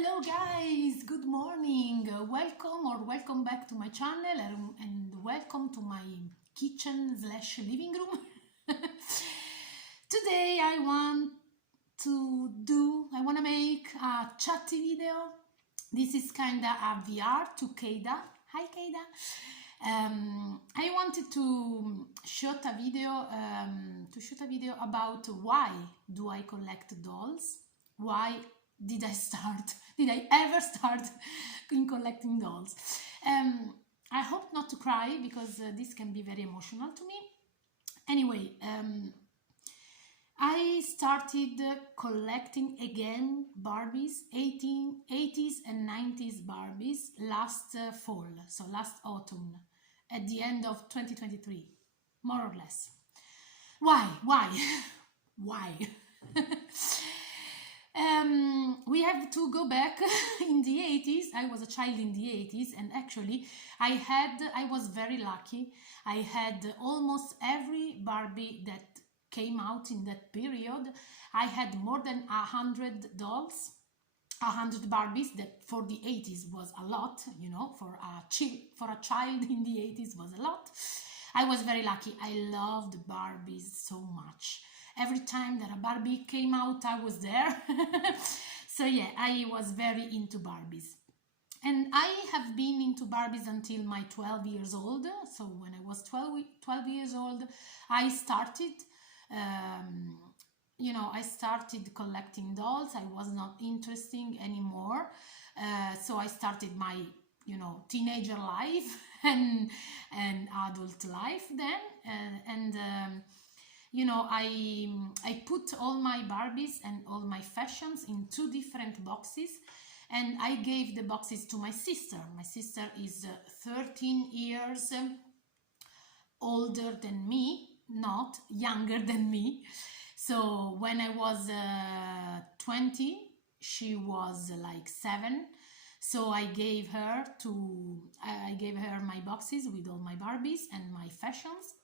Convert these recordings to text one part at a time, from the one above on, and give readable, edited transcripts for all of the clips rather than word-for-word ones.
Hello guys, good morning. Welcome back to my channel and welcome to my kitchen slash living room. Today I want to make a chatty video. This is kinda a VR to Keida. Hi Keida. I wanted to shoot a video about why do I collect dolls? Why did I ever start in collecting dolls? I hope not to cry because this can be very emotional to me. Anyway, I started collecting again Barbies, 80s and 90s Barbies last fall, so last autumn, at the end of 2023, more or less. Why? Why? We have to go back in the 80s. I was a child in the 80s, and actually I was very lucky. I had almost every Barbie that came out in that period. I had more than 100 dolls, 100 Barbies. That for the 80s was a lot, you know, for a child in the 80s was a lot. I was very lucky. I loved Barbies so much. Every time that a Barbie came out, I was there. So yeah, I was very into Barbies. And I have been into Barbies until my 12 years old. So when I was 12 years old, I started, I started collecting dolls. I was not interested anymore. So I started my, teenager life and adult life then. I put all my Barbies and all my fashions in 2 different boxes, and I gave the boxes to my sister. My sister is 13 years older than me, not younger than me. So when I was 20, she was like 7. So I gave her my boxes with all my Barbies and my fashions,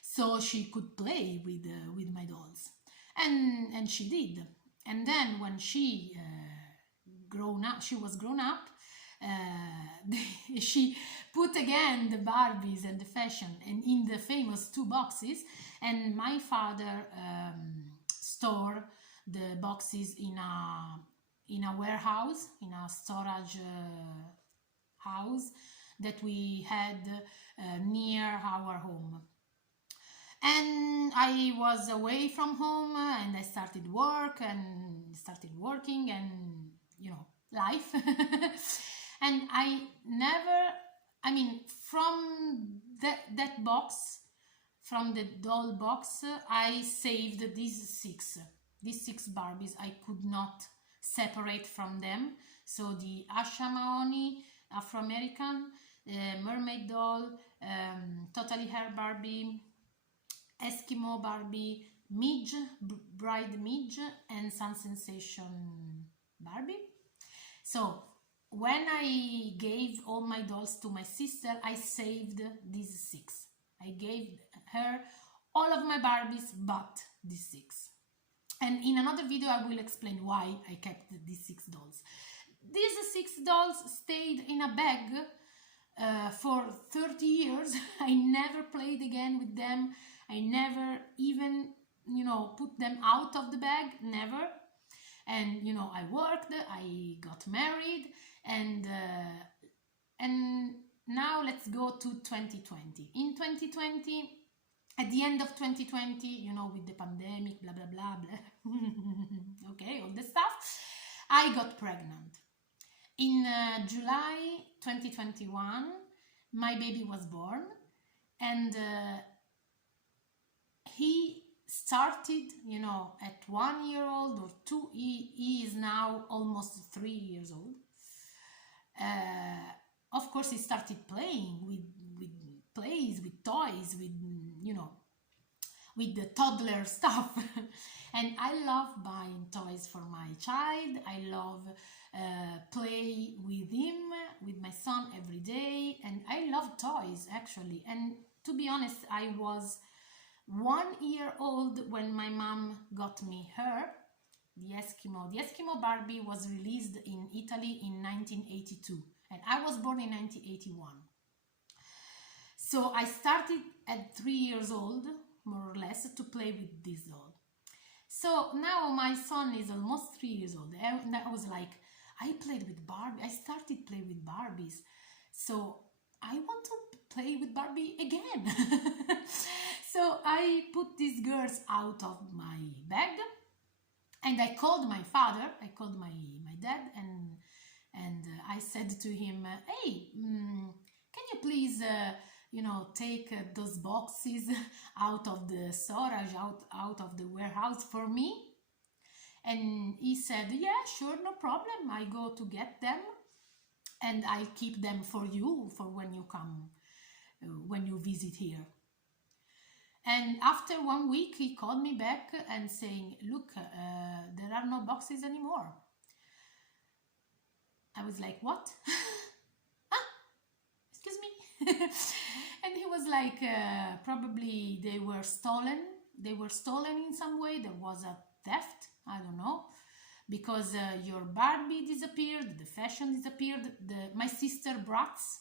so she could play with my dolls, and she did. And then when she was grown up, she put again the Barbies and the fashion and in the famous 2 boxes, and my father stored the boxes in a warehouse, in a storage house that we had near our home. And I was away from home, and I started working and, life. And from that box, from the doll box, I saved these 6 Barbies. I could not separate from them. So the Asha Mahoney, Afro-American, mermaid doll, totally hair Barbie, Eskimo Barbie, Midge, Bride Midge, and Sun Sensation Barbie. So when I gave all my dolls to my sister, I saved these 6. I gave her all of my Barbies but these 6. And in another video I will explain why I kept these 6 dolls. These 6 dolls stayed in a bag for 30 years. I never played again with them. I never even, put them out of the bag, never. And, I worked, I got married, and now let's go to 2020. In 2020, at the end of 2020, with the pandemic, blah, blah, blah, blah, okay, all the stuff, I got pregnant. In July 2021, my baby was born, and he started, at 1 year old or 2, he is now almost 3 years old. Of course, he started playing with toys, with the toddler stuff. And I love buying toys for my child. I love play with him, with my son every day, and I love toys actually. And to be honest, I was 1 year old when my mom got me her, the Eskimo. The Eskimo Barbie was released in Italy in 1982, and I was born in 1981. So I started at 3 years old, more or less, to play with this doll. So now my son is almost 3 years old, and I was like, I played with Barbie. I started playing with Barbies, so I want to play with Barbie again. So I put these girls out of my bag, and I called my father. I called my dad, and I said to him, "Hey, can you please, take those boxes out of the storage, out of the warehouse for me?" And he said, "Yeah, sure, no problem. I go to get them, and I keep them for you for when you come, when you visit here." And after 1 week, he called me back and saying, "Look, there are no boxes anymore." I was like, "What?" Ah, excuse me. And he was like, "Probably they were stolen. They were stolen in some way. There was a theft. I don't know. Because your Barbie disappeared, the fashion disappeared, my sister Bratz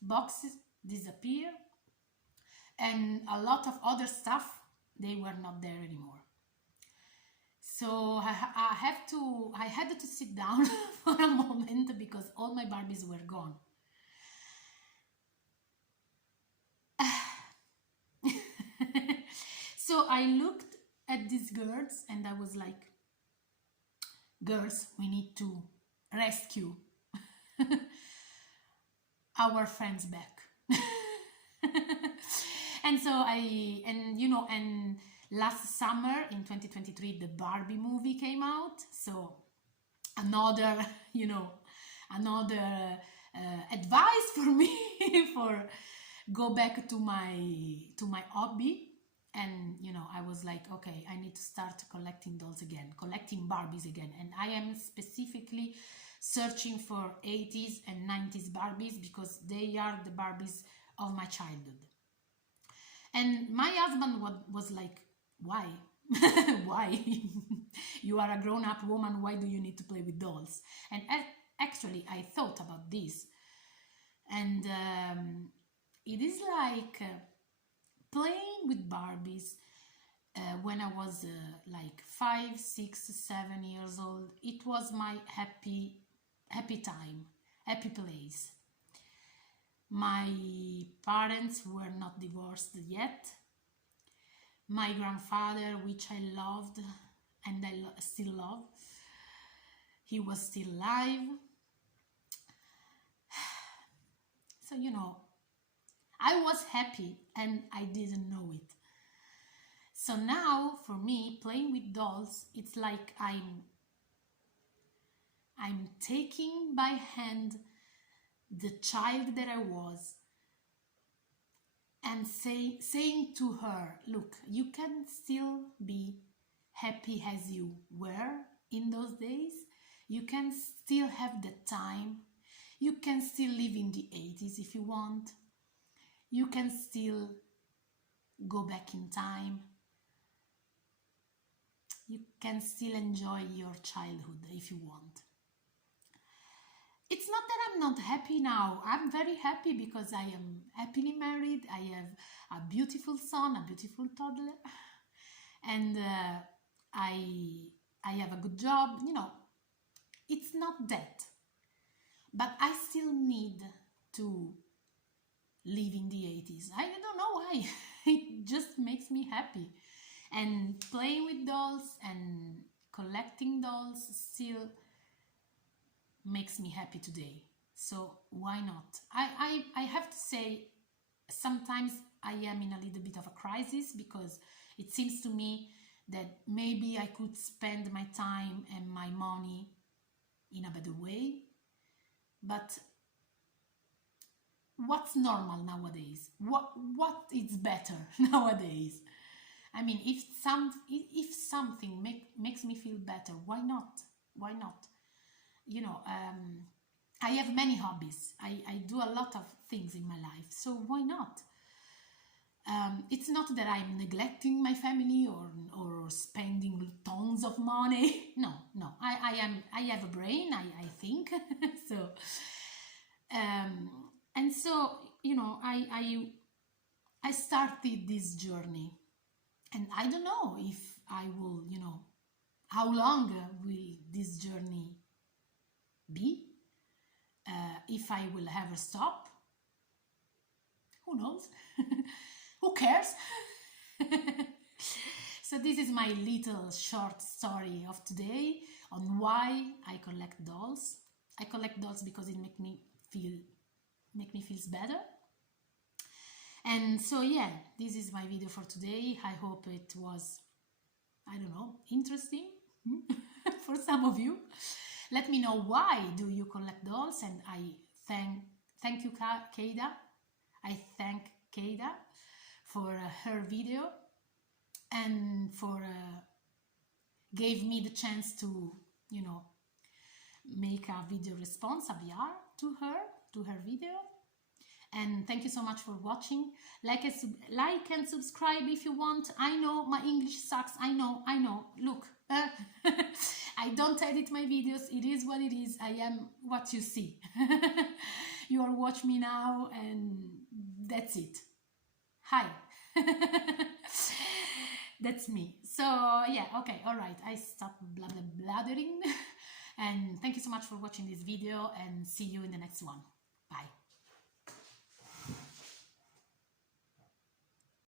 boxes disappeared, and a lot of other stuff, they were not there anymore." So I had to sit down for a moment because all my Barbies were gone. So I looked at these girls and I was like, "Girls, we need to rescue our friends back." And last summer in 2023, the Barbie movie came out. So another, another advice for me for go back to my hobby. And I was like, okay, I need to start collecting dolls again, collecting Barbies again. And I am specifically searching for 80s and 90s Barbies because they are the Barbies of my childhood. And my husband was like, "Why?" "Why? You are a grown-up woman, why do you need to play with dolls?" And actually I thought about this, and it is like playing with Barbies when I was like 5, 6, 7 years old. It was my happy time, happy place. My parents were not divorced yet. My grandfather, which I loved and I still love, he was still alive. So, I was happy and I didn't know it. So now, for me, playing with dolls, it's like I'm taking by hand the child that I was and saying to her, "Look, you can still be happy as you were in those days. You can still have the time. You can still live in the 80s if you want. You can still go back in time. You can still enjoy your childhood if you want." It's not that I'm not happy now. I'm very happy because I am happily married. I have a beautiful son, a beautiful toddler, and I have a good job. It's not that. But I still need to live in the 80s. I don't know why. It just makes me happy. And playing with dolls and collecting dolls still makes me happy today. So why not? I have to say, sometimes I am in a little bit of a crisis because it seems to me that maybe I could spend my time and my money in a better way. But what's normal nowadays? What is better nowadays? I mean, if something makes me feel better, why not? Why not? I have many hobbies. I do a lot of things in my life, so why not? It's not that I'm neglecting my family or spending tons of money. No, no. I have a brain. I think so. Um, and so I started this journey, and I don't know if I will, how long will this journey be? If I will ever stop, who knows? Who cares? So this is my little short story of today on why I collect dolls. I collect dolls because it make me feels better. And so yeah, this is my video for today. I hope it was, I don't know, interesting for some of you. Let me know why do you collect dolls, and I thank you, Keida. I thank Keida for her video and for gave me the chance to make a video response, a VR to her video. And thank you so much for watching. Like and subscribe if you want. I know my English sucks. I know. Look, I don't edit my videos. It is what it is. I am what you see. You are watching me now, and that's it. Hi. That's me. So yeah, okay, all right. I stop blathering. And thank you so much for watching this video, and see you in the next one. Bye.